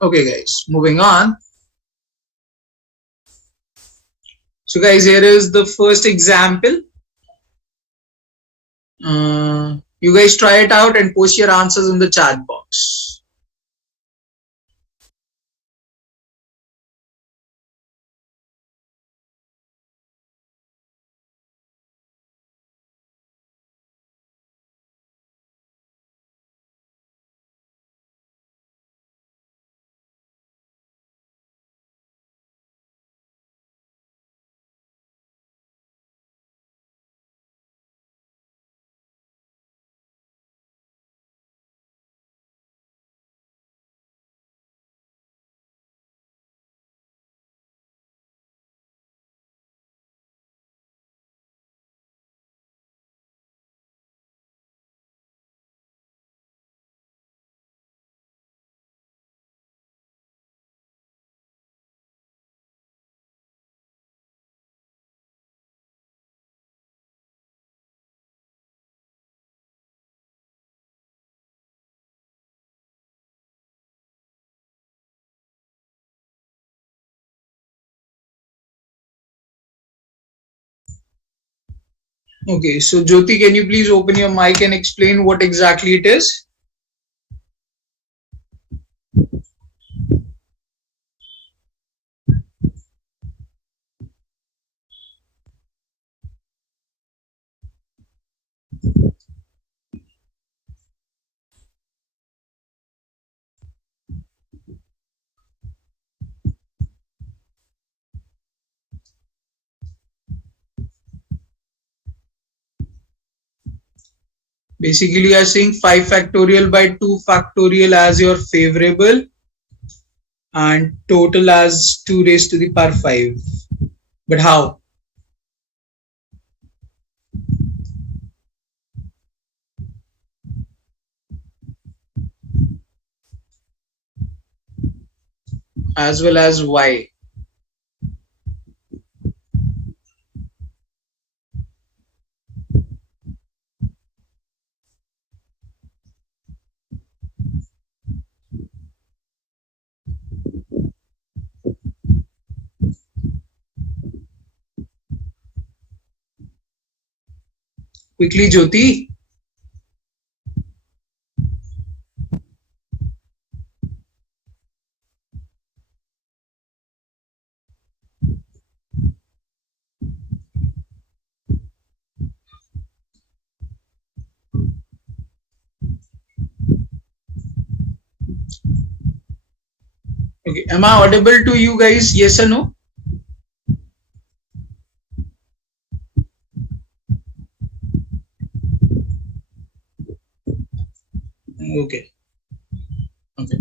Okay guys, moving on. So guys, here is the first example. You guys try it out and post your answers in the chat box. Okay, so Jyoti, can you please open your mic and explain what exactly it is? Basically, you are saying 5 factorial by 2 factorial as your favorable and total as 2 raised to the power 5. But how? As well as why? Quickly, Jyoti. Okay, am I audible to you guys? Yes or no? Okay. Okay.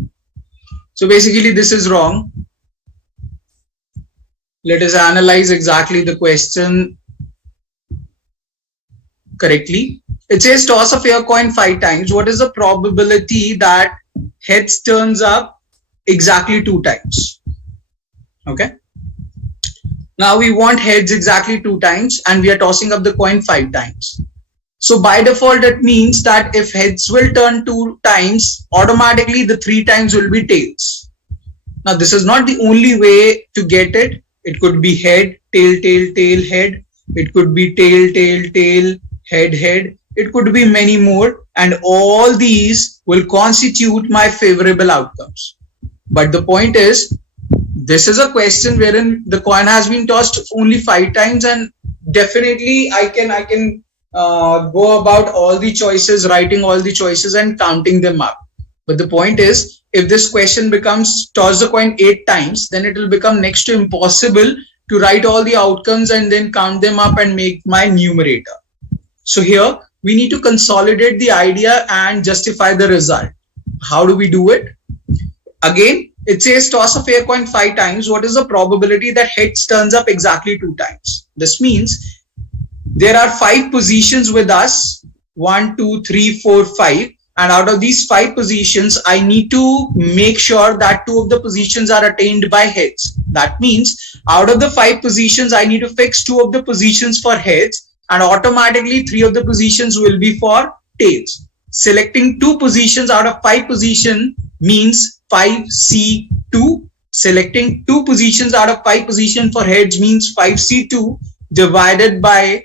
So basically, this is wrong. Let us analyze exactly the question correctly. It says toss a fair coin 5 times. What is the probability that heads turns up exactly 2 times? Okay. Now we want heads exactly 2 times and we are tossing up the coin 5 times. So by default, it means that if heads will turn 2 times, automatically the 3 times will be tails. Now this is not the only way to get it. It could be head, tail, tail, tail, head. It could be tail, tail, tail, head, head. It could be many more, and all these will constitute my favorable outcomes. But the point is, this is a question wherein the coin has been tossed only 5 times, and definitely I can go about all the choices, writing all the choices and counting them up. But the point is, if this question becomes toss the coin 8 times, then it will become next to impossible to write all the outcomes and then count them up and make my numerator. So here we need to consolidate the idea and justify the result. How do we do it? Again, it says toss a fair coin 5 times. What is the probability that heads turns up exactly 2 times? This means there are 5 positions with us, 1, 2, 3, 4, 5. And out of these 5 positions, I need to make sure that 2 of the positions are attained by heads. That means out of the 5 positions, I need to fix 2 of the positions for heads, and automatically 3 of the positions will be for tails. Selecting 2 positions out of 5 positions means 5C2. Selecting 2 positions out of 5 positions for heads means 5C2 divided by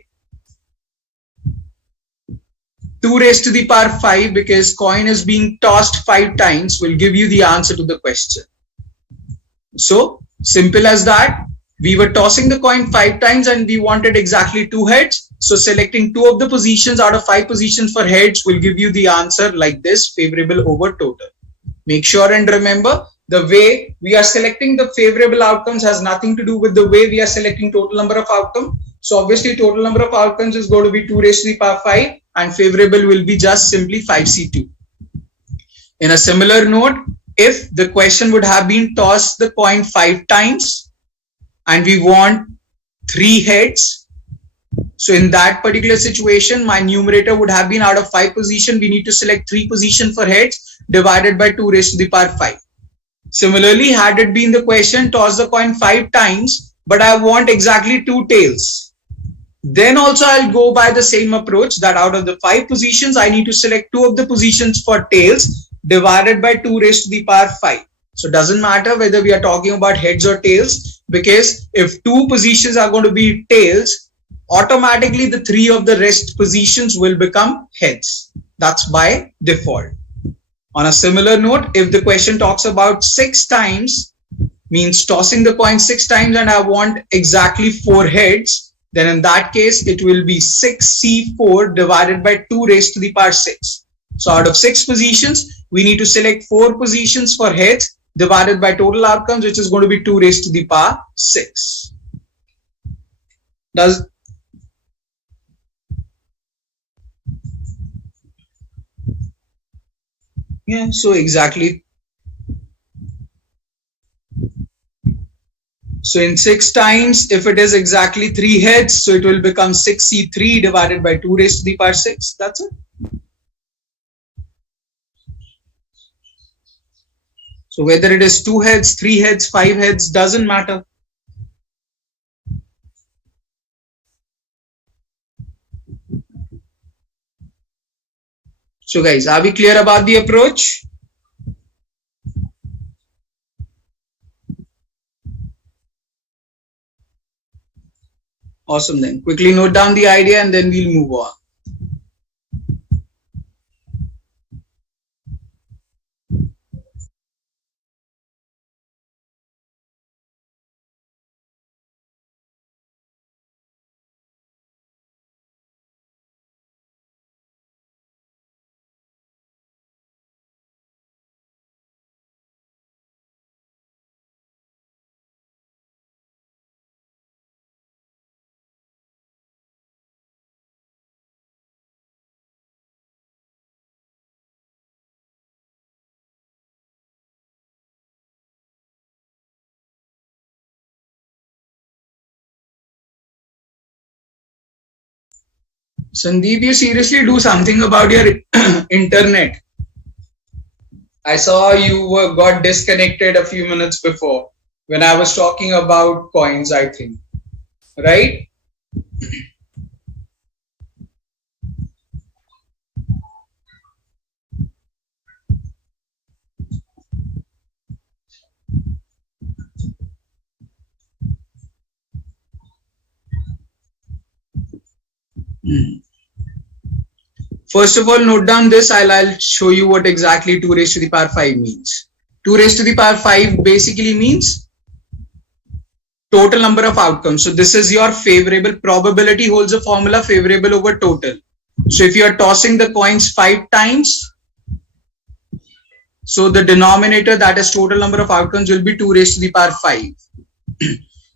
2 raised to the power 5, because coin is being tossed 5 times, will give you the answer to the question. So simple as that. We were tossing the coin 5 times and we wanted exactly 2 heads. So selecting 2 of the positions out of 5 positions for heads will give you the answer like this: favorable over total. Make sure and remember, the way we are selecting the favorable outcomes has nothing to do with the way we are selecting total number of outcomes. So obviously total number of outcomes is going to be 2 raised to the power 5 and favorable will be just simply 5C2. In a similar note, if the question would have been toss the coin 5 times and we want 3 heads, so in that particular situation, my numerator would have been out of 5 position, we need to select 3 position for heads divided by 2 raised to the power 5. Similarly, had it been the question toss the coin 5 times, but I want exactly 2 tails, then also I'll go by the same approach, that out of the 5 positions, I need to select 2 of the positions for tails divided by 2 raised to the power 5. So it doesn't matter whether we are talking about heads or tails, because if 2 positions are going to be tails, automatically the 3 of the rest positions will become heads. That's by default. On a similar note, if the question talks about 6 times, means tossing the coin 6 times and I want exactly 4 heads, then in that case, it will be 6C4 divided by 2 raised to the power 6. So out of 6 positions, we need to select 4 positions for heads divided by total outcomes, which is going to be 2 raised to the power 6. Yeah, so exactly. So in 6 times, if it is exactly 3 heads, so it will become 6C3 divided by 2 raised to the power 6. That's it. So whether it is 2 heads, 3 heads, 5 heads, doesn't matter. So guys, are we clear about the approach? Awesome, then quickly note down the idea and then we'll move on. Sandeep, you seriously do something about your internet. I saw you got disconnected a few minutes before when I was talking about coins, I think, right? First of all, note down this. I'll show you what exactly 2 raised to the power 5 means. 2 raised to the power 5 basically means total number of outcomes. So this is your favorable. Probability holds a formula favorable over total. So if you are tossing the coins 5 times, so the denominator, that is total number of outcomes, will be 2 raised to the power 5.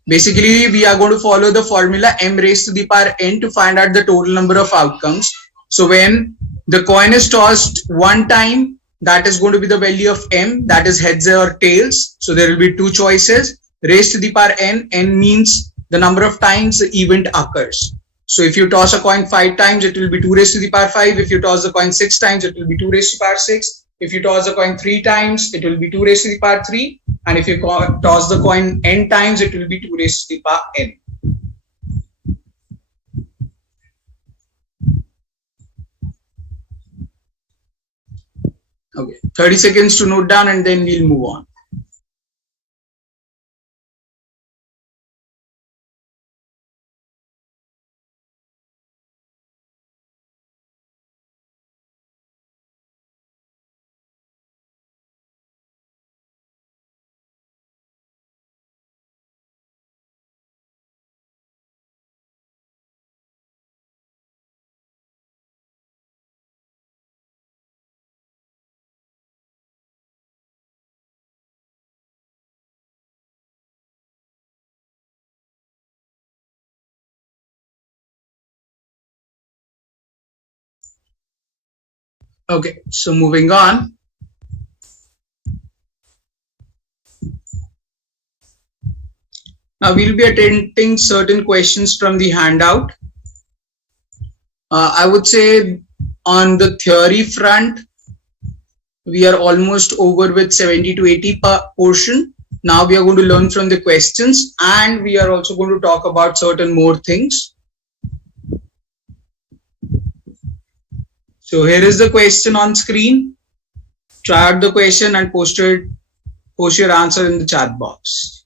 Basically, we are going to follow the formula m raised to the power n to find out the total number of outcomes. So when the coin is tossed 1 time, that is going to be the value of m, that is heads or tails. So there will be 2 choices. Raised to the power n, n means the number of times the event occurs. So if you toss a coin 5 times, it will be 2 raised to the power 5. If you toss the coin 6 times, it will be 2 raised to the power 6. If you toss the coin 3 times, it will be 2 raised to the power 3. And if you toss the coin n times, it will be 2 raised to the power n. Okay, 30 seconds to note down and then we'll move on. Okay, so moving on. Now we'll be attempting certain questions from the handout. I would say on the theory front, we are almost over with 70 to 80 portion. Now we are going to learn from the questions and we are also going to talk about certain more things. So here is the question on screen. Try out the question and post your answer in the chat box.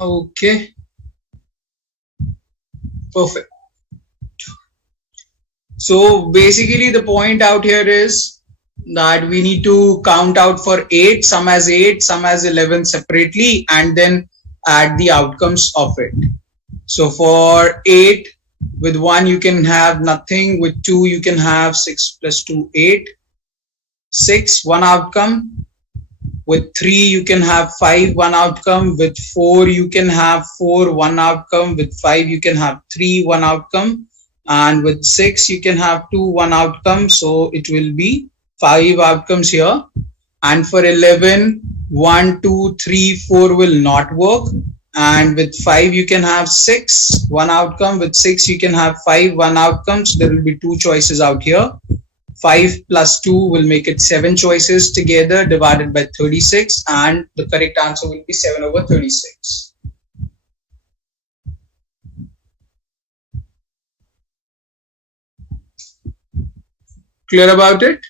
Okay, perfect. So basically the point out here is that we need to count out for 8, some as 8, some as 11 separately, and then add the outcomes of it. So for 8, with 1 you can have nothing, with 2 you can have 6 plus 2, 8, 6, one outcome. With 3 you can have 5, one outcome. With 4 you can have 4, one outcome. With 5 you can have 3, one outcome. And with 6 you can have 2, one outcome. So it will be 5 outcomes here. And for 11, 1, 2, 3, 4 will not work. and with 5 you can have 6, one outcome. With 6 you can have 5, one outcome. So there will be two choices out here. 5 plus 2 will make it 7 choices together divided by 36, and the correct answer will be 7 over 36. Clear about it?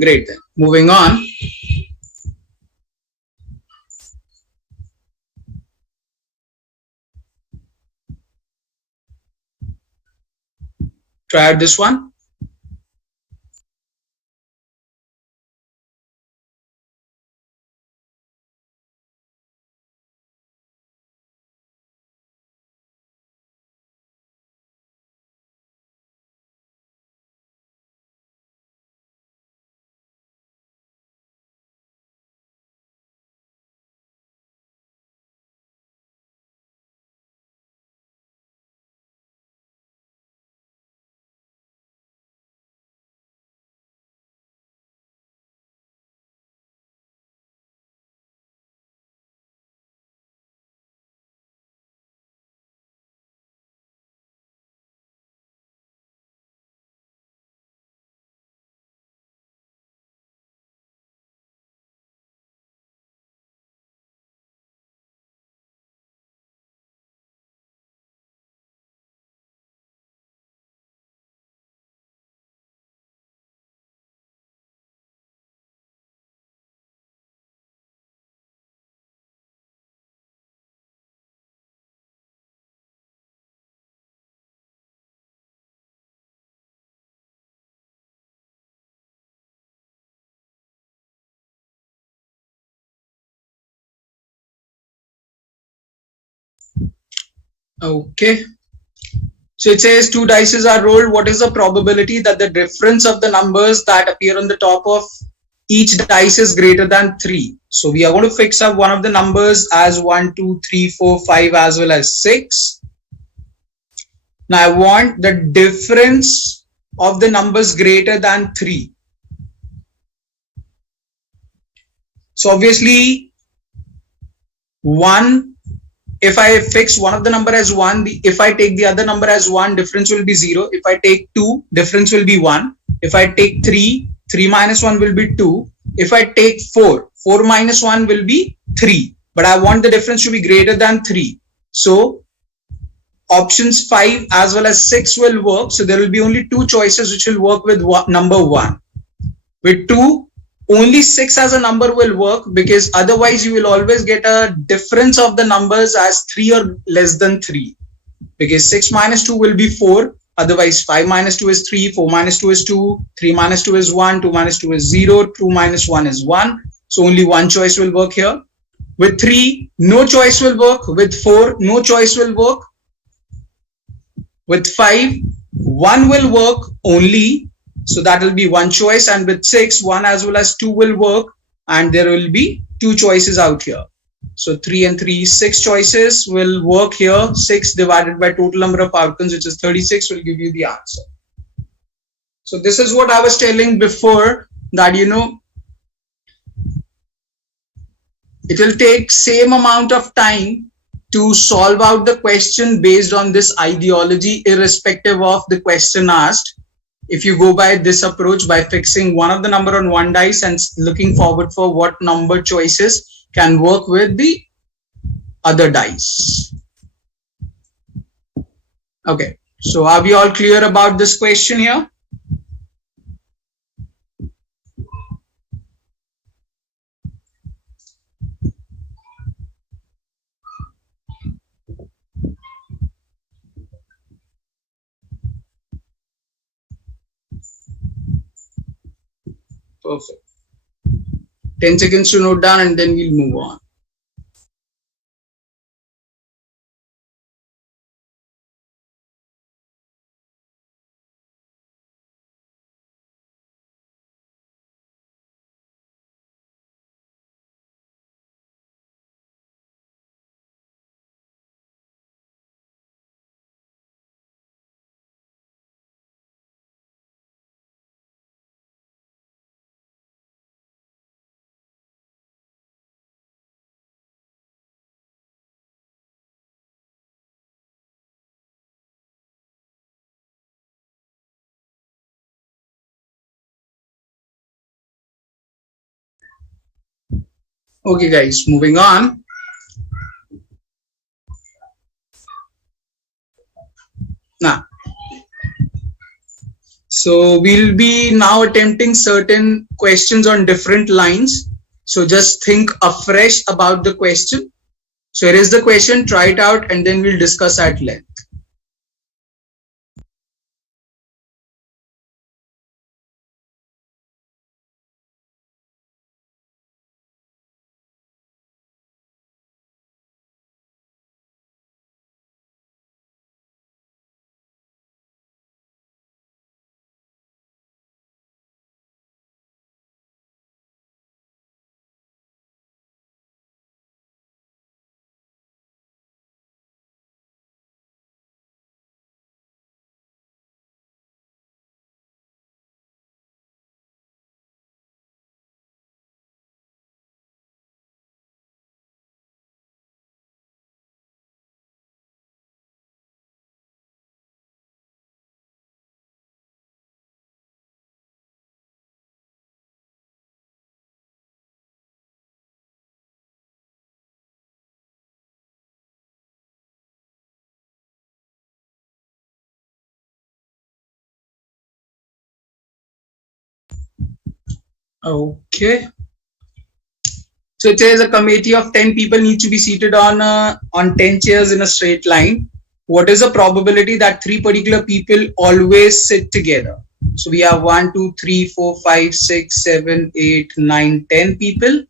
Great. Then moving on. Try out this one. Okay. So it says two dices are rolled. What is the probability that the difference of the numbers that appear on the top of each dice is greater than 3? So we are going to fix up one of the numbers as 1, 2, 3, 4, 5 as well as 6. Now I want the difference of the numbers greater than 3. So obviously 1, if I fix one of the number as 1, if I take the other number as 1, difference will be 0. If I take 2, difference will be 1. If I take 3, 3 minus 1 will be 2. If I take 4, 4 minus 1 will be 3. But I want the difference to be greater than 3. So options 5 as well as 6 will work. So there will be only two choices which will work with number 1. With 2, only 6 as a number will work, because otherwise you will always get a difference of the numbers as 3 or less than 3, because 6 minus 2 will be 4. Otherwise 5 minus 2 is 3, 4 minus 2 is 2, 3 minus 2 is 1, 2 minus 2 is 0, 2 minus 1 is 1. So only one choice will work here. With 3, no choice will work. With 4, no choice will work. With 5, 1 will work only. So that will be one choice. And with 6, 1 as well as 2 will work. And there will be two choices out here. So 3 and 3, 6 choices will work here. 6 divided by total number of outcomes, which is 36, will give you the answer. So this is what I was telling before, that it will take same amount of time to solve out the question based on this ideology, irrespective of the question asked. If you go by this approach, by fixing one of the number on one dice and looking forward for what number choices can work with the other dice. Okay, so are we all clear about this question here? Perfect. 10 seconds to note down and then we'll move on. Okay, guys, moving on. Now, so we'll be now attempting certain questions on different lines. So just think afresh about the question. So here is the question, try it out, and then we'll discuss at length. Okay. So it says a committee of 10 people need to be seated on 10 chairs in a straight line. What is the probability that three particular people always sit together? So we have 1, 2, 3, 4, 5, 6, 7, 8, 9, 10 people.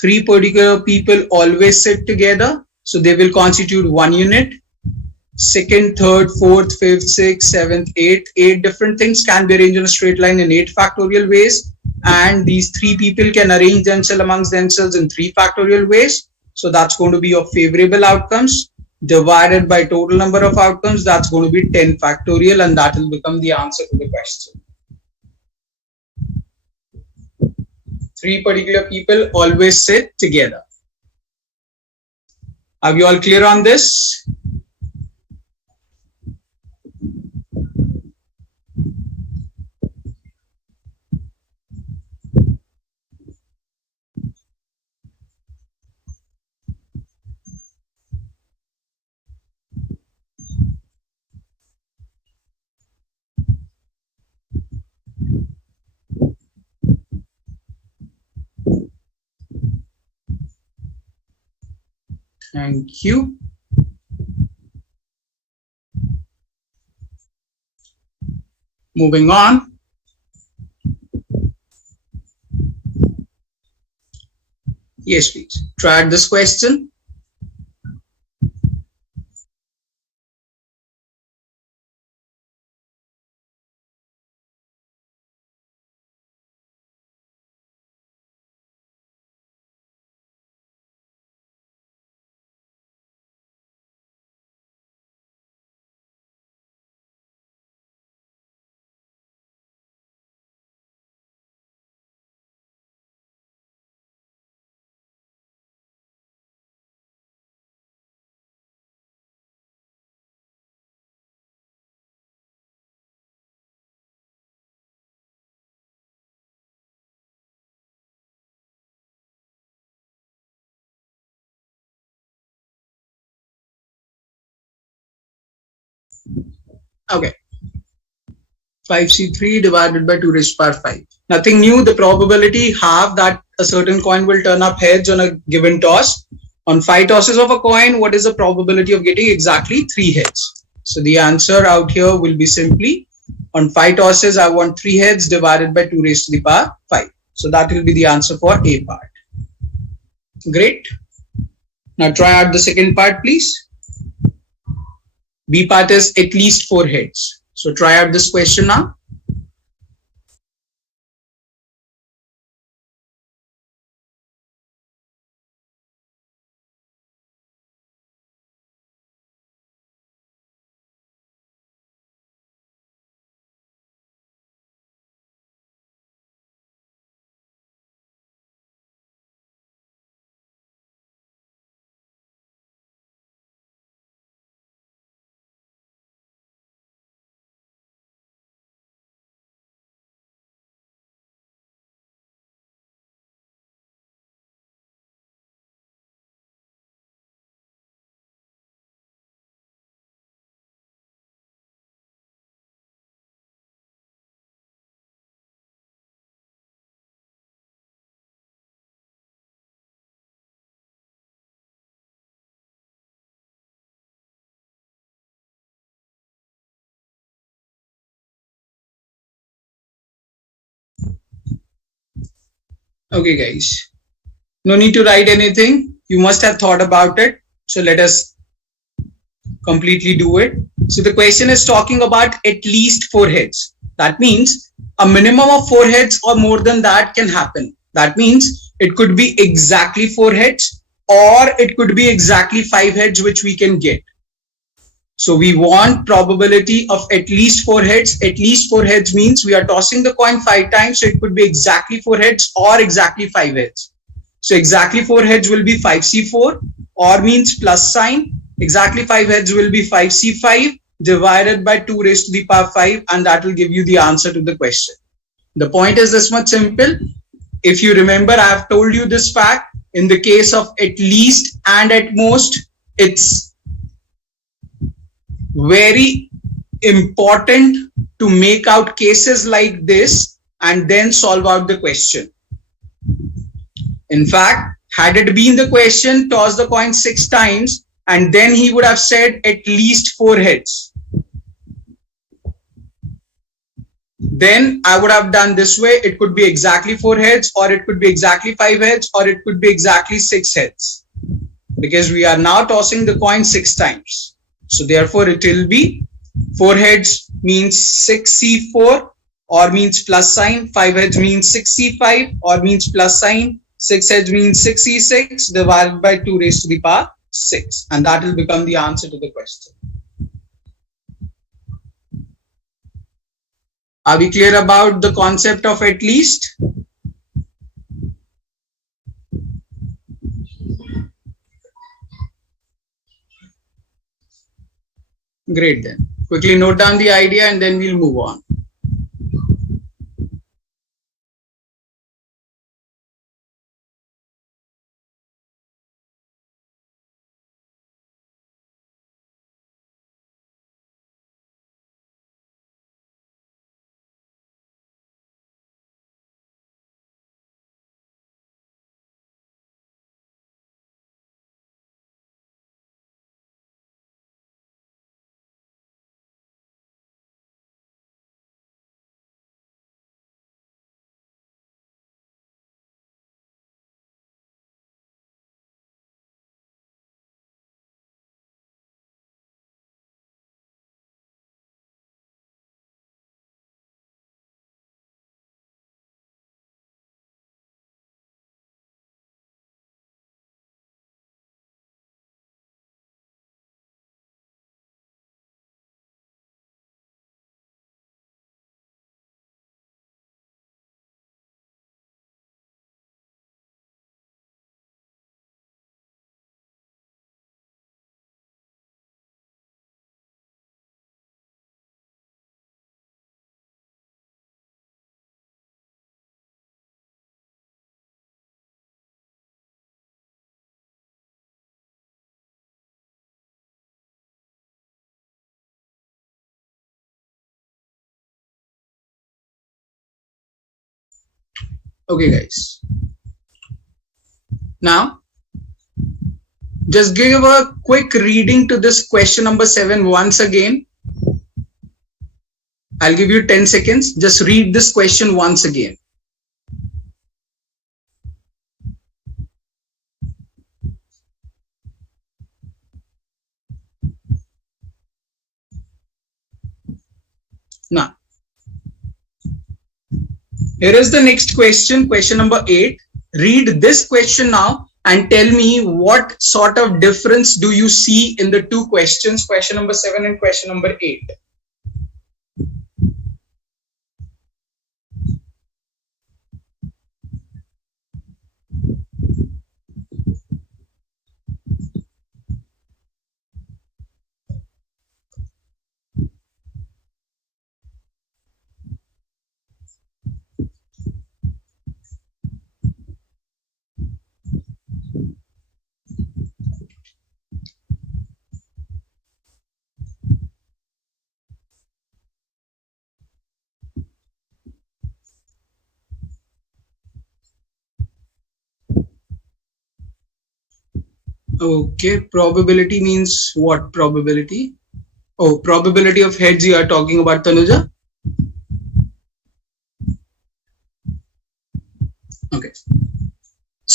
Three particular people always sit together. So they will constitute one unit. Second, third, fourth, fifth, sixth, seventh, eighth. Eight different things can be arranged in a straight line in 8 factorial ways. And these three people can arrange themselves amongst themselves in 3 factorial ways. So that's going to be your favorable outcomes divided by total number of outcomes. That's going to be 10 factorial, and that will become the answer to the question. Three particular people always sit together. Are you all clear on this? Thank you. Moving on. Yes, please. Try this question. Okay. 5c3 divided by 2 raised to power 5. Nothing new. The probability half that a certain coin will turn up heads on a given toss. On 5 tosses of a coin, what is the probability of getting exactly 3 heads? So the answer out here will be simply on 5 tosses, I want 3 heads divided by 2 raised to the power 5. So that will be the answer for A part. Great. Now try out the second part, please. B part is at least 4 heads. So try out this question now. Okay, guys. No need to write anything. You must have thought about it. So let us completely do it. So the question is talking about at least 4 heads. That means a minimum of 4 heads or more than that can happen. That means it could be exactly 4 heads or it could be exactly 5 heads which we can get. So we want probability of at least 4 heads. At least 4 heads means we are tossing the coin 5 times. So it could be exactly 4 heads or exactly 5 heads. So exactly 4 heads will be 5c4 or means plus sign. Exactly 5 heads will be 5c5 divided by 2 raised to the power 5, and that will give you the answer to the question. The point is this much simple. If you remember, I have told you this fact. In the case of at least and at most, it's very important to make out cases like this and then solve out the question. In fact, had it been the question, toss the coin 6 times, and then he would have said at least 4 heads. Then I would have done this way. It could be exactly 4 heads, or it could be exactly 5 heads, or it could be exactly 6 heads. Because we are now tossing the coin 6 times. So therefore it will be 4 heads means 6c4 or means plus sign. 5 heads means 6c5 or means plus sign. 6 heads means 6c6 divided by 2 raised to the power 6, and that will become the answer to the question. Are we clear about the concept of at least? Great, then quickly note down the idea and then we'll move on. Okay, guys. Now, just give a quick reading to this question number 7 once again. I'll give you 10 seconds. Just read this question once again. Now, here is the next question, question number 8. Read this question now and tell me what sort of difference do you see in the two questions, question number 7 and question number 8. Okay, probability means what? Probability? Oh, probability of heads you are talking about, Tanuja? Okay.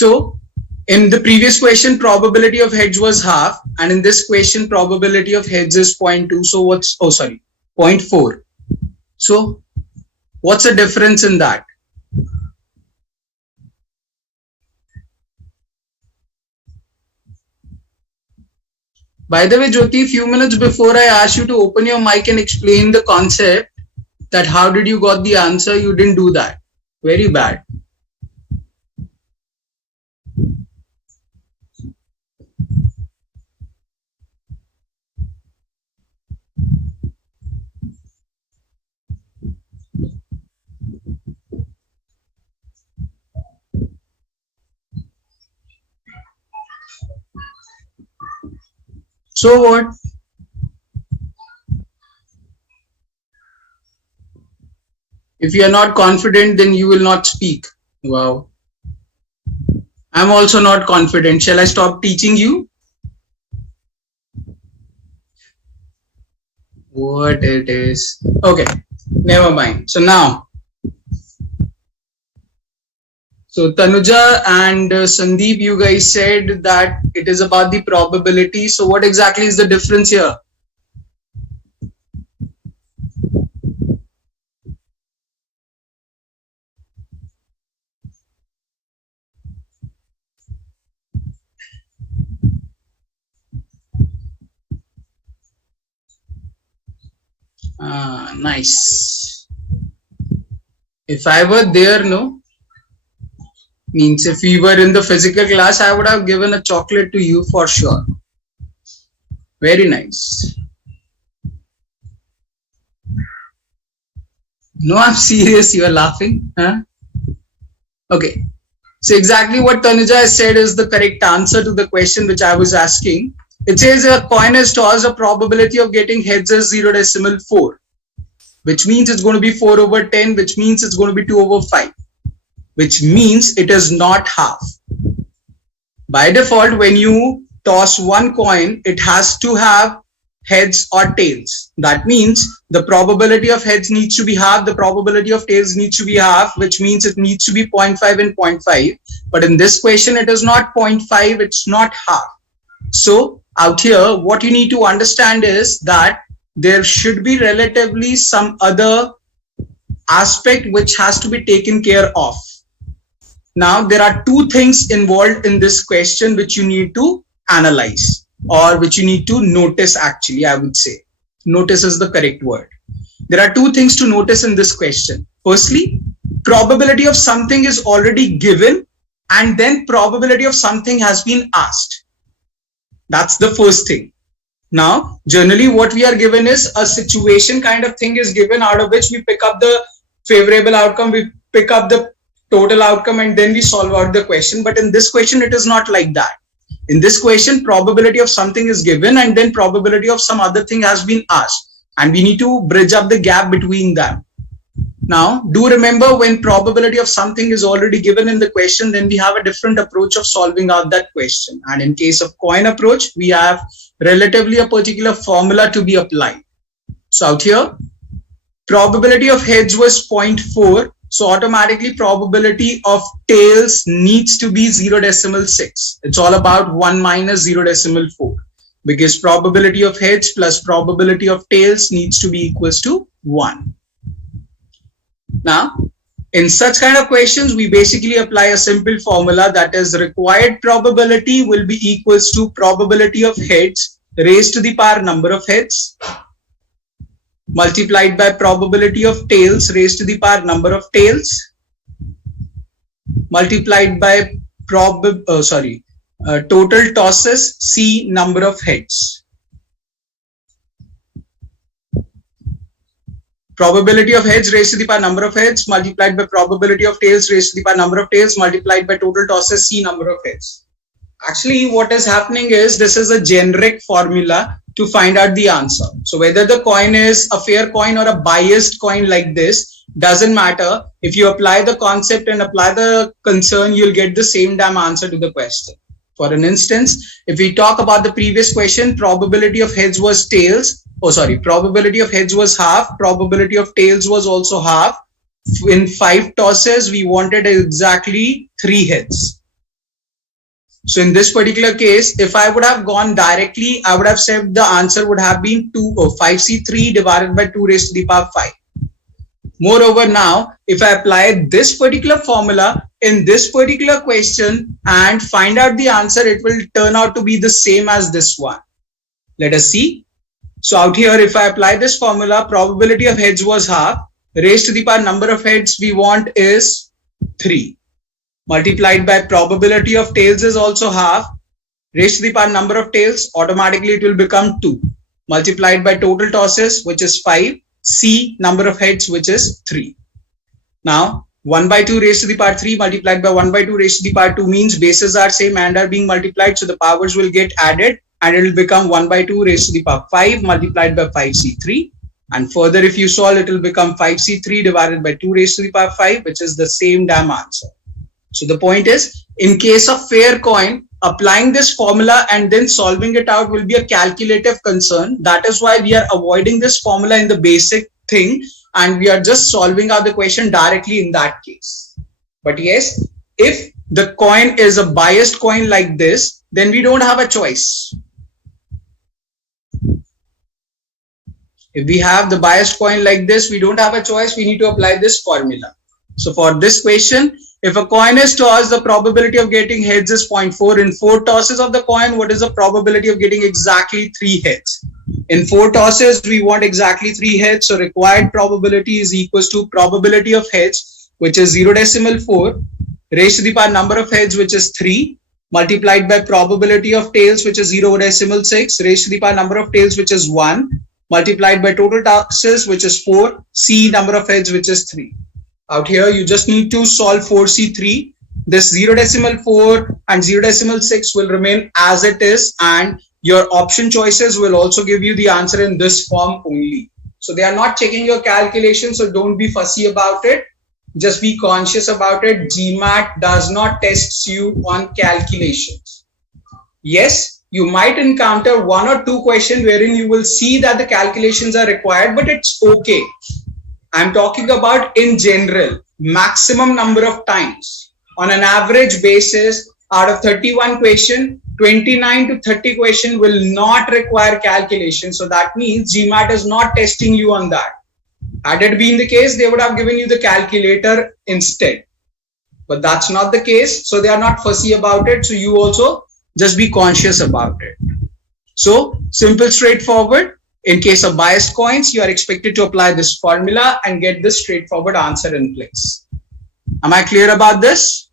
So in the previous question, probability of heads was half, and in this question, probability of heads is 0.2. So what's, oh sorry, 0.4. So what's the difference in that? By the way, Jyoti, few minutes before I asked you to open your mic and explain the concept, that how did you got the answer, you didn't do that. Very bad. So what? If you are not confident, then you will not speak. Wow. I'm also not confident. Shall I stop teaching you? What it is? Okay, never mind. So now, so Tanuja and Sandeep, you guys said that it is about the probability. So what exactly is the difference here? Nice. If I were there, no? Means if we were in the physical class, I would have given a chocolate to you for sure. Very nice. No, I'm serious. You are laughing. Huh? Okay. So exactly what Tanuja has said is the correct answer to the question which I was asking. It says a coin is tossed, a probability of getting heads is 0.4, which means it's going to be 4/10, which means it's going to be 2/5, which means it is not half. By default, when you toss one coin, it has to have heads or tails. That means the probability of heads needs to be half, the probability of tails needs to be half, which means it needs to be 0.5 and 0.5. But in this question, it is not 0.5, it's not half. So out here, what you need to understand is that there should be relatively some other aspect which has to be taken care of. Now, there are two things involved in this question which you need to analyze, or which you need to notice. Actually, I would say notice is the correct word. There are two things to notice in this question. Firstly, probability of something is already given, and then probability of something has been asked. That's the first thing. Now, generally what we are given is a situation kind of thing is given, out of which we pick up the favorable outcome, we pick up the total outcome, and then we solve out the question. But in this question, it is not like that. In this question, probability of something is given, and then probability of some other thing has been asked, and we need to bridge up the gap between them. Now, do remember, when probability of something is already given in the question, then we have a different approach of solving out that question. And in case of coin approach, we have relatively a particular formula to be applied. So out here, probability of heads was 0.4. So automatically probability of tails needs to be 0.6. It's all about 1 minus 0.4, because probability of heads plus probability of tails needs to be equals to 1. Now, in such kind of questions, we basically apply a simple formula, that is required probability will be equals to probability of heads raised to the power number of heads multiplied by probability of tails raised to the power number of tails multiplied by total tosses C number of heads. Probability of heads raised to the power number of heads multiplied by probability of tails raised to the power number of tails multiplied by total tosses C number of heads. Actually, what is happening is, this is a generic formula to find out the answer. So whether the coin is a fair coin or a biased coin like this, doesn't matter. If you apply the concept and apply the concern, you'll get the same damn answer to the question. For an instance, if we talk about the previous question, probability of heads was tails. Probability of heads was half. Probability of tails was also half. In 5 tosses, we wanted exactly 3 heads. So in this particular case, if I would have gone directly, I would have said the answer would have been 5C3 divided by 2 raised to the power 5. Moreover, now if I apply this particular formula in this particular question and find out the answer, it will turn out to be the same as this one. Let us see. So out here, if I apply this formula, probability of heads was half. Raised to the power number of heads we want is 3. Multiplied by probability of tails is also half. Raised to the power number of tails, automatically it will become 2. Multiplied by total tosses, which is 5. C, number of heads, which is 3. Now, 1 by 2 raised to the power 3 multiplied by 1 by 2 raised to the power 2 means bases are same and are being multiplied. So the powers will get added and it will become 1 by 2 raised to the power 5 multiplied by 5C3. And further, if you solve, it will become 5C3 divided by 2 raised to the power 5, which is the same damn answer. So the point is, in case of fair coin, applying this formula and then solving it out will be a calculative concern. That is why we are avoiding this formula in the basic thing and we are just solving out the question directly in that case. But yes, if the coin is a biased coin like this, then we don't have a choice. If we have the biased coin like this, we don't have a choice. We need to apply this formula. So for this question, if a coin is tossed, the probability of getting heads is 0.4. In 4 tosses of the coin, what is the probability of getting exactly 3 heads? In 4 tosses, we want exactly 3 heads. So required probability is equals to probability of heads, which is 0.4, raised to the power number of heads, which is 3, multiplied by probability of tails, which is 0.6, raised to the power number of tails, which is 1, multiplied by total tosses, which is 4, C, number of heads, which is 3. Out here, you just need to solve 4C3. This 0.4 and 0.6 will remain as it is, and your option choices will also give you the answer in this form only. So they are not checking your calculation, so don't be fussy about it. Just be conscious about it. GMAT does not test you on calculations. Yes, you might encounter 1 or 2 questions wherein you will see that the calculations are required, but it's okay. I'm talking about in general, maximum number of times. On an average basis, out of 31 questions, 29 to 30 questions will not require calculation. So that means GMAT is not testing you on that. Had it been the case, they would have given you the calculator instead. But that's not the case. So they are not fussy about it. So you also just be conscious about it. So simple, straightforward. In case of biased coins, you are expected to apply this formula and get this straightforward answer in place. Am I clear about this?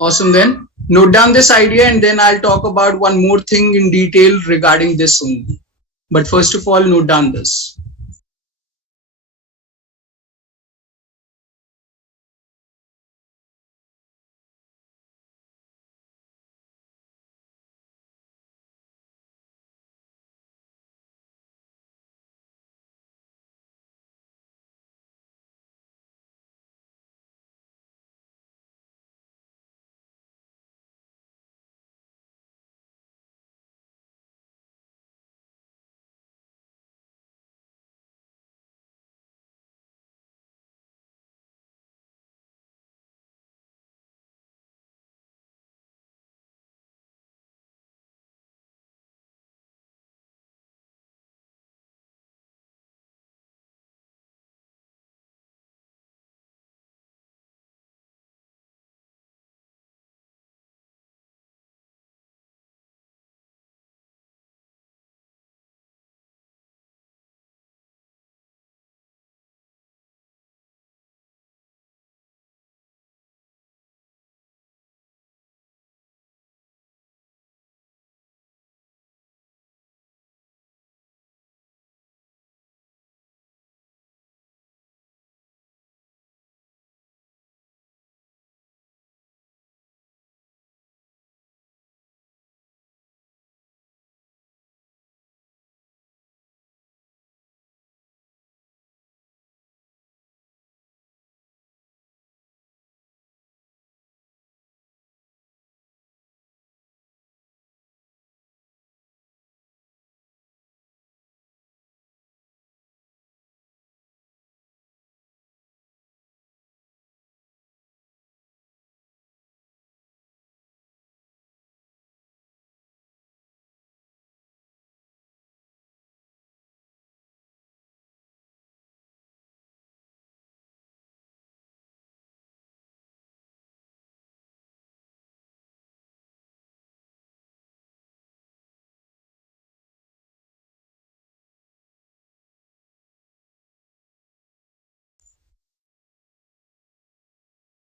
Awesome then. Note down this idea and then I'll talk about one more thing in detail regarding this only. But first of all, note down this.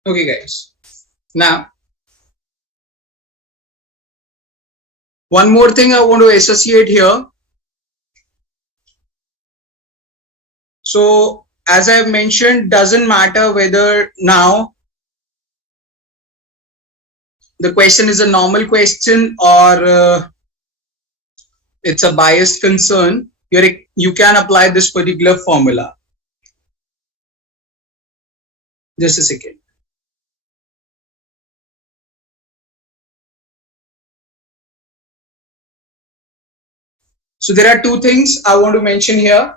Okay, guys. Now, one more thing I want to associate here. So, as I've mentioned, doesn't matter whether now the question is a normal question or it's a biased concern. You can apply this particular formula. Just a second. So there are two things I want to mention here.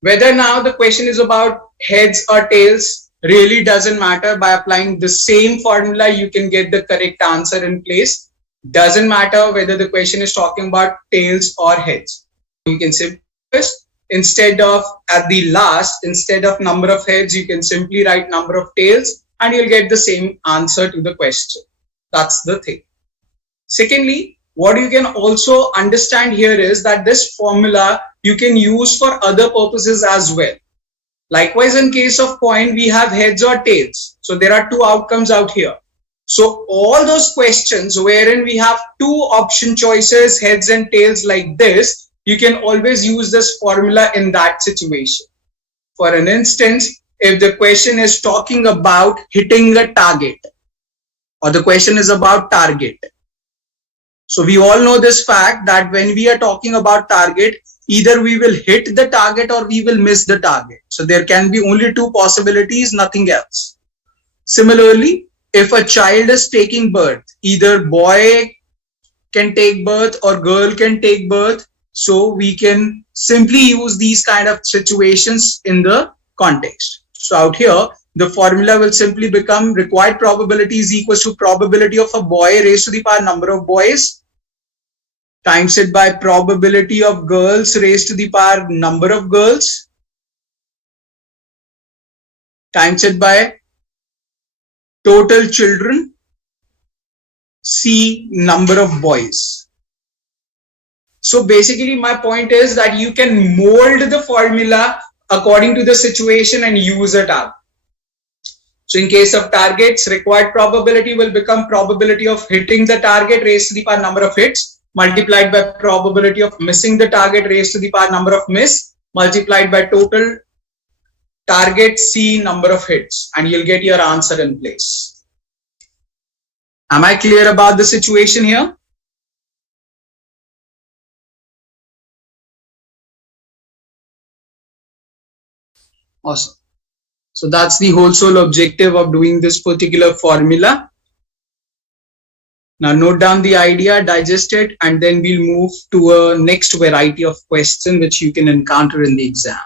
Whether now the question is about heads or tails really doesn't matter. By applying the same formula, you can get the correct answer in place. Doesn't matter whether the question is talking about tails or heads. You can simply instead of at the last, instead of number of heads, you can simply write number of tails and you'll get the same answer to the question. That's the thing. Secondly, what you can also understand here is that this formula you can use for other purposes as well. Likewise, in case of point, we have heads or tails. So there are two outcomes out here. So all those questions wherein we have two option choices, heads and tails like this, you can always use this formula in that situation. For an instance, if the question is talking about hitting a target or the question is about target. So we all know this fact that when we are talking about target, either we will hit the target or we will miss the target. So there can be only two possibilities, nothing else. Similarly, if a child is taking birth, either boy can take birth or girl can take birth. So we can simply use these kind of situations in the context. So out here, the formula will simply become required probability is equals to probability of a boy raised to the power number of boys times it by probability of girls raised to the power number of girls times it by total children C number of boys. So basically my point is that you can mold the formula according to the situation and use it up. So in case of targets, required probability will become probability of hitting the target raised to the power number of hits multiplied by probability of missing the target raised to the power number of miss multiplied by total target C number of hits, and you'll get your answer in place. Am I clear about the situation here? Awesome. So that's the whole sole objective of doing this particular formula. Now note down the idea, digest it, and then we'll move to a next variety of question which you can encounter in the exam.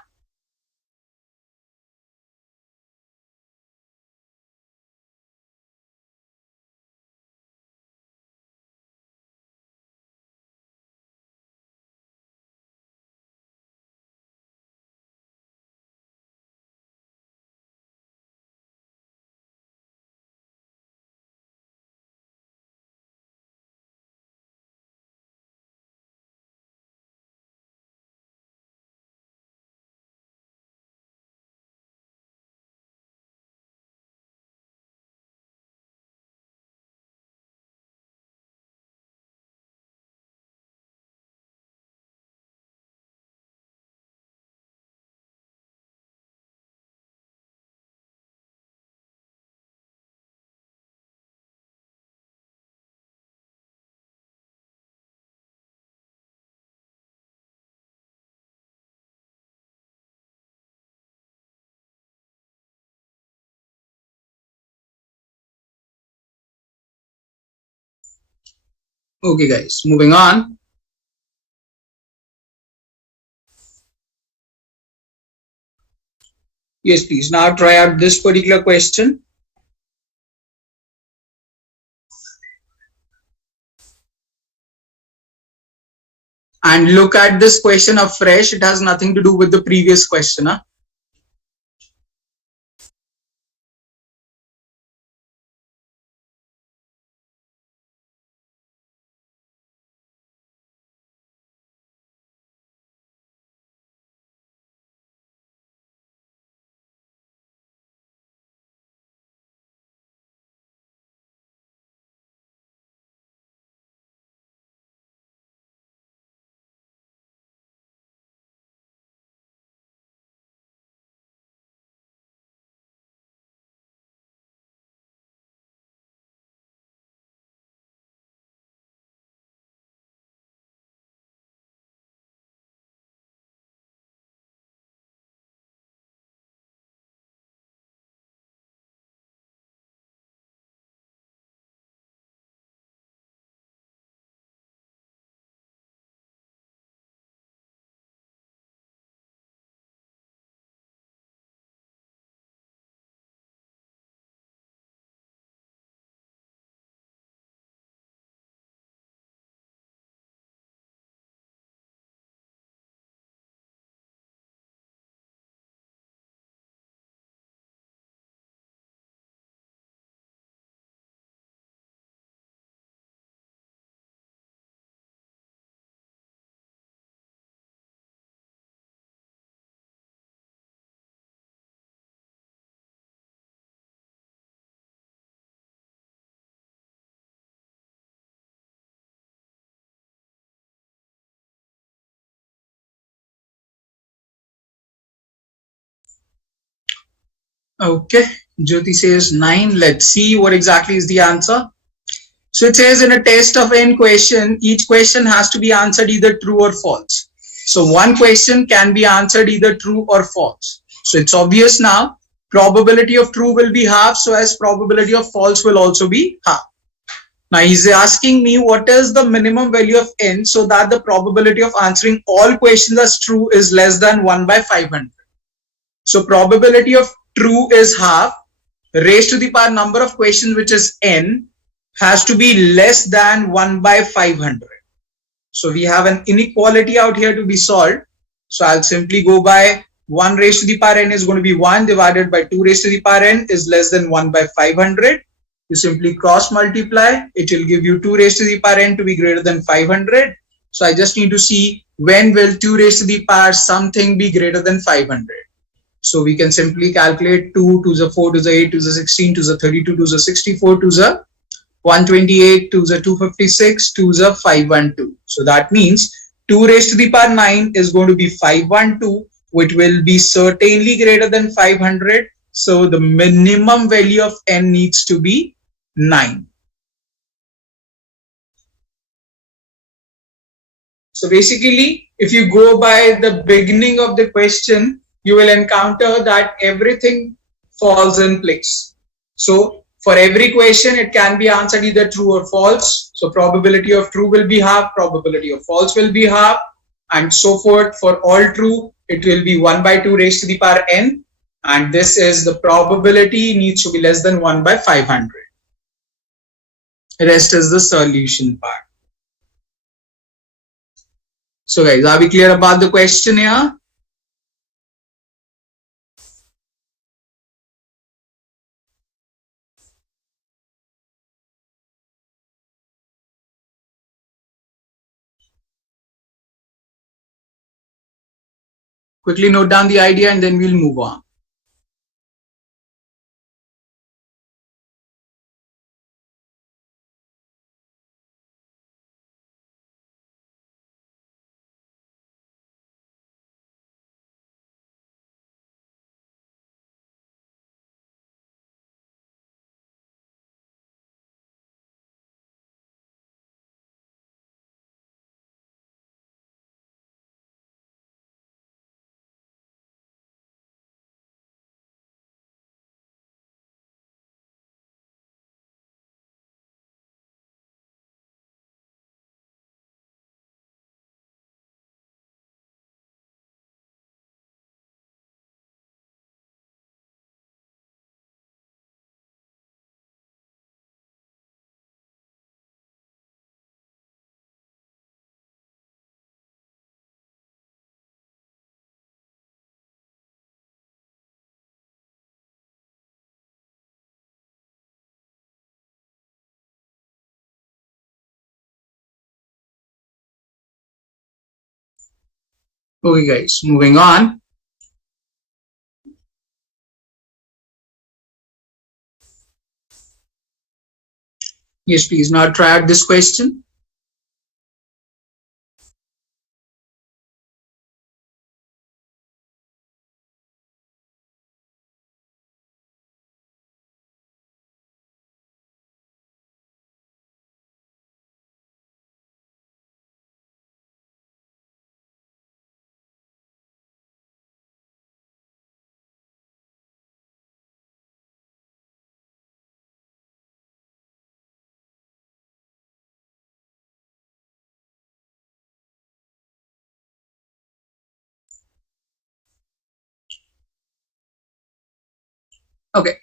Okay guys, moving on. Yes, please. Now try out this particular question. And look at this question afresh. It has nothing to do with the previous question. Huh? Okay, Jyoti says 9. Let's see what exactly is the answer. So it says in a test of n question, each question has to be answered either true or false. So one question can be answered either true or false. So it's obvious now, probability of true will be half, so as probability of false will also be half. Now he's asking me what is the minimum value of n so that the probability of answering all questions as true is less than 1 by 500. So probability of true is half, raised to the power number of questions, which is n, has to be less than 1 by 500. So we have an inequality out here to be solved. So I'll simply go by 1 raised to the power n is going to be 1 divided by 2 raised to the power n is less than 1 by 500. You simply cross multiply. It will give you 2 raised to the power n to be greater than 500. So I just need to see when will 2 raised to the power something be greater than 500. So we can simply calculate 2 to the 4 to the 8 to the 16 to the 32 to the 64 to the 128 to the 256 to the 512. So that means 2 raised to the power 9 is going to be 512, which will be certainly greater than 500. So the minimum value of n needs to be 9. So basically, if you go by the beginning of the question, you will encounter that everything falls in place. So for every question, it can be answered either true or false. So probability of true will be half, probability of false will be half, and so forth. For all true, it will be 1 by 2 raised to the power n. And this is the probability needs to be less than 1 by 500. The rest is the solution part. So guys, are we clear about the question here? Quickly note down the idea and then we'll move on. Okay guys, moving on. Yes, please now try out this question. Okay,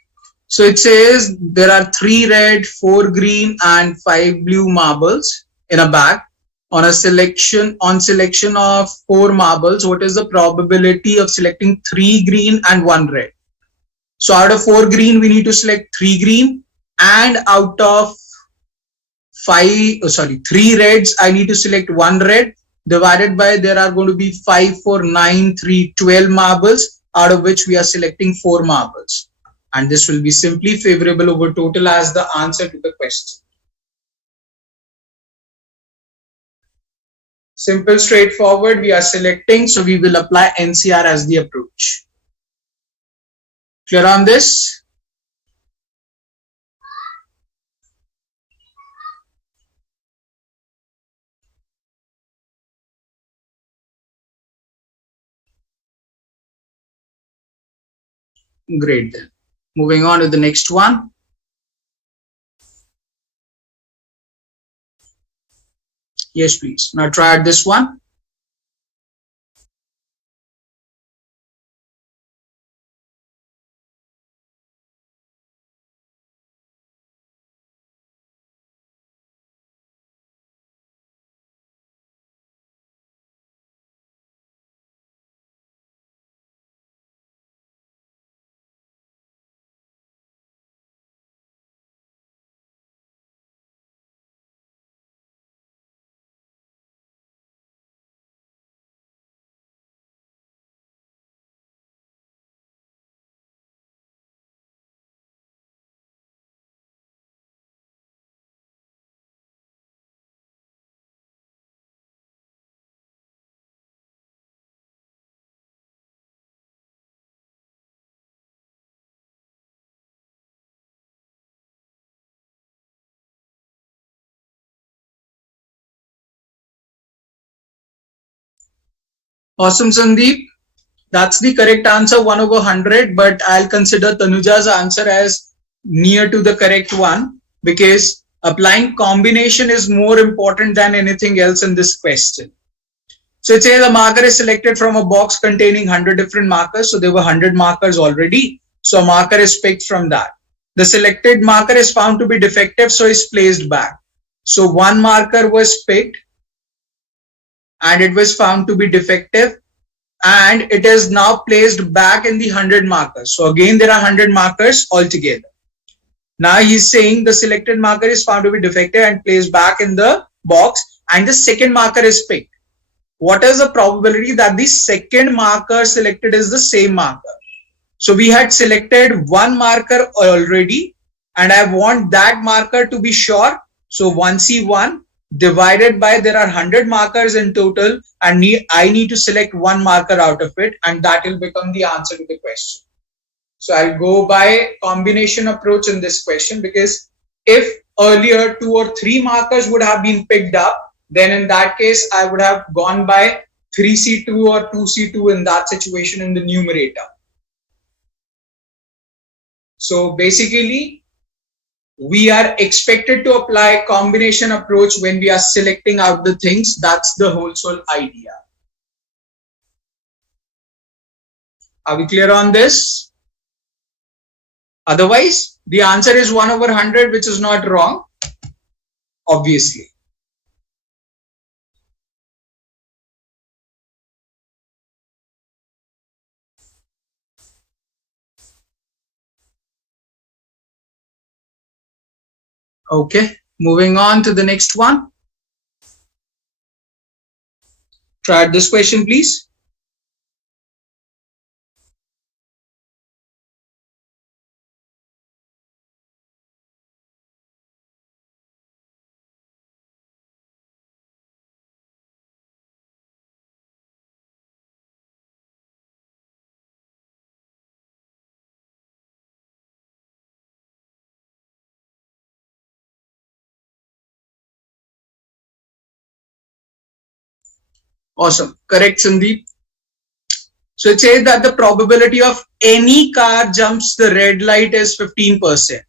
so it says there are 3 red, 4 green and 5 blue marbles in a bag. On selection of 4 marbles, what is the probability of selecting 3 green and 1 red? So out of 4 green, we need to select 3 green, and out of 3 reds, I need to select 1 red, divided by there are going to be 5, 4, 9, 3, 12 marbles, out of which we are selecting 4 marbles. And this will be simply favorable over total as the answer to the question. Simple, straightforward, we are selecting, so we will apply NCR as the approach. Clear on this? Great. Moving on to the next one. Yes, please. Now try out this one. Awesome, Sandeep. That's the correct answer, 1 over 100, but I'll consider Tanuja's answer as near to the correct one because applying combination is more important than anything else in this question. So it says a marker is selected from a box containing 100 different markers. So there were 100 markers already. So a marker is picked from that. The selected marker is found to be defective, so is placed back. So one marker was picked and it was found to be defective, and it is now placed back in the 100 markers. So again, there are 100 markers altogether. Now he's saying the selected marker is found to be defective and placed back in the box, and the second marker is picked. What is the probability that the second marker selected is the same marker? So we had selected one marker already, and I want that marker to be sure. So 1C1 divided by, there are 100 markers in total, and I need to select one marker out of it, and that will become the answer to the question. So I'll go by combination approach in this question, because if earlier 2 or 3 markers would have been picked up, then in that case I would have gone by 3C2 or 2C2 in that situation in the numerator. So basically, we are expected to apply combination approach when we are selecting out the things. That's the whole idea. Are we clear on this? Otherwise, the answer is 1 over 100, which is not wrong, obviously. Okay, moving on to the next one. Try this question, please. Awesome. Correct, Sandeep. So it says that the probability of any car jumps the red light is 15%.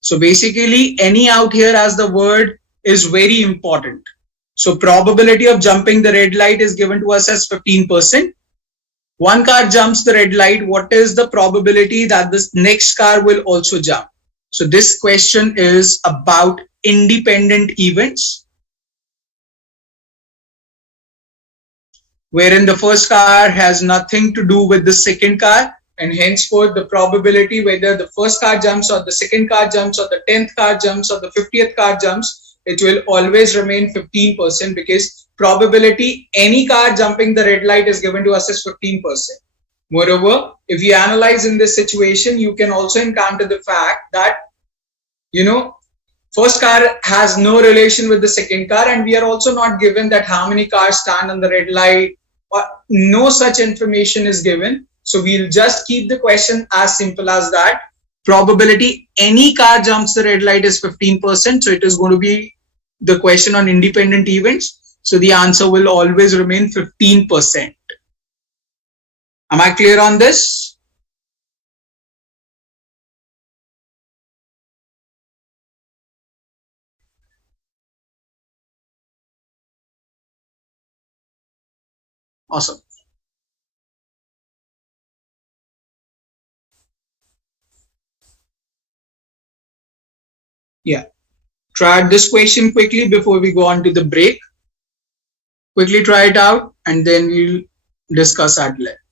So basically, any out here as the word is very important. So probability of jumping the red light is given to us as 15%. One car jumps the red light. What is the probability that this next car will also jump? So this question is about independent events, wherein the first car has nothing to do with the second car, and henceforth the probability whether the first car jumps or the second car jumps or the 10th car jumps or the 50th car jumps, it will always remain 15%, because probability any car jumping the red light is given to us as 15%. Moreover, if you analyze in this situation, you can also encounter the fact that, first car has no relation with the second car, and we are also not given that how many cars stand on the red light, or no such information is given. So we'll just keep the question as simple as that. Probability any car jumps the red light is 15%. So it is going to be the question on independent events. So the answer will always remain 15%. Am I clear on this? Awesome. Yeah. Try this question quickly before we go on to the break. Quickly try it out and then we'll discuss at length.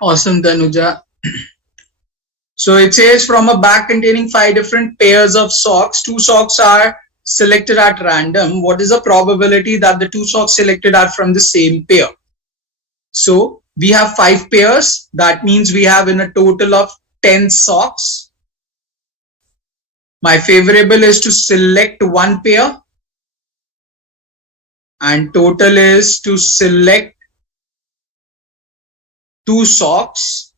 Awesome, Tanuja. So it says from a bag containing 5 different pairs of socks, 2 socks are selected at random. What is the probability that the 2 socks selected are from the same pair? So we have 5 pairs. That means we have in a total of 10 socks. My favorable is to select 1 pair and total is to select 2 socks.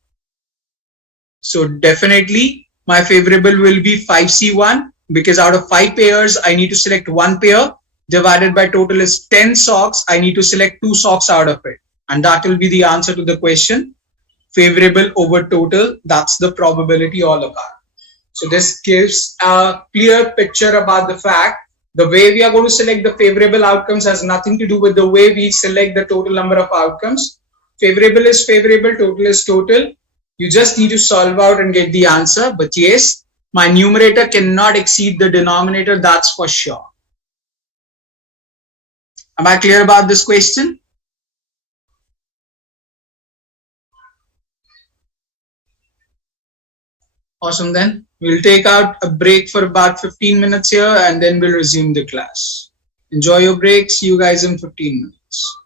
So definitely my favorable will be 5C1 because out of 5 pairs, I need to select 1 pair divided by total is 10 socks. I need to select 2 socks out of it. And that will be the answer to the question. Favorable over total, that's the probability all about. So this gives a clear picture about the fact the way we are going to select the favorable outcomes has nothing to do with the way we select the total number of outcomes. Favorable is favorable, total is total. You just need to solve out and get the answer. But yes, my numerator cannot exceed the denominator, that's for sure. Am I clear about this question? Awesome, then we'll take out a break for about 15 minutes here and then we'll resume the class. Enjoy your break. See you guys in 15 minutes.